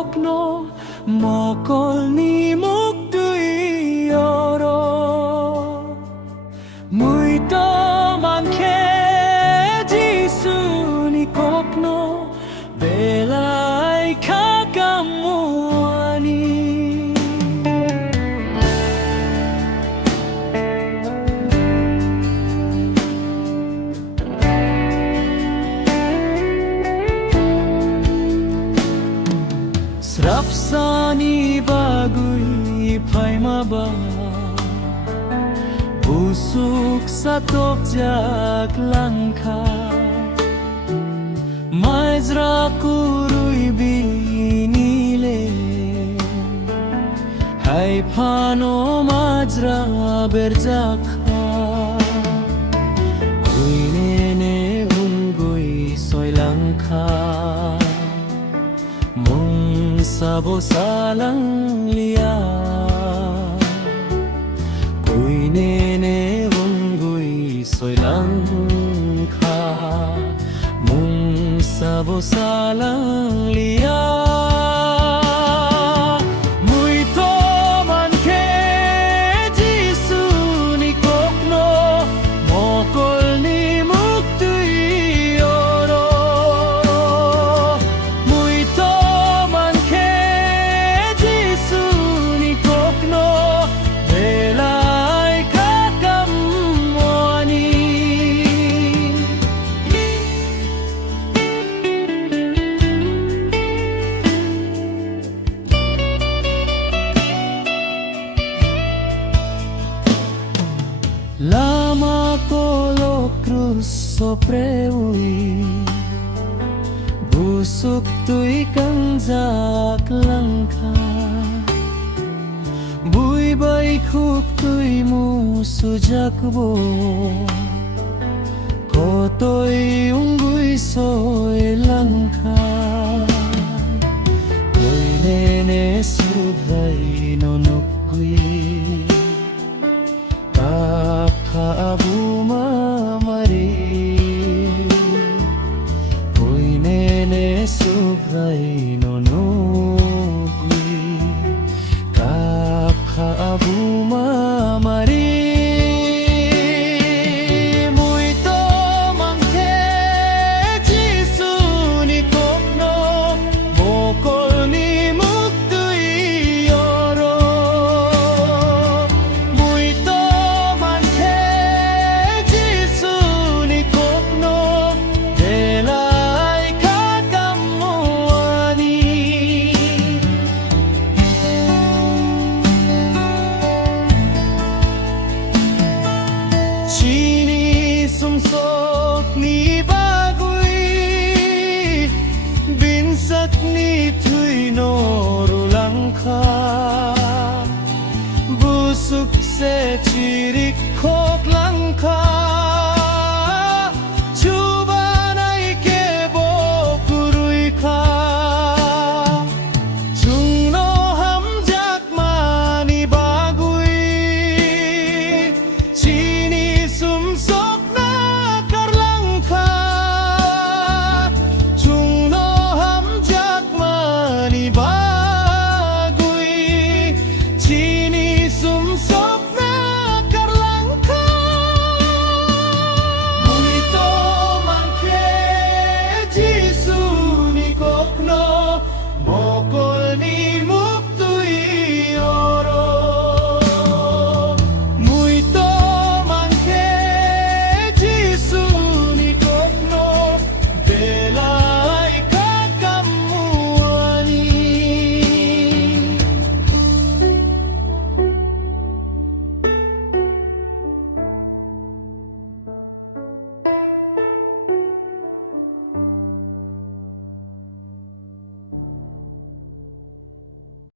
kokno mokol ni mukdui yoro muito manke jisu ni kokno belai kakamuani Srapsani bagui paimaba busuk satok jak langka Maizra kurui binile Hai pano majra berjakha Kuinene ungui soilangka Sabo salang lia Kui nene ungui soilang kha Mung sabo salang lia Muito manke jisu ni kokno Mokol ni muktui yoro Muito Lama kolo cruz sopreui Busuk tui kangjak langka Bui bai khuk tui mu sujakbo Kotoi ungui soi langka Koi nene subrai nonukui Abu mamari Koi nene subrai nonugui Kapha abu mamari Muito manke jisu ni kokno Mokol ni muktui yoro Muito Chini sumsok ni bagui Binsak ni tui noru langka Busuk se chiri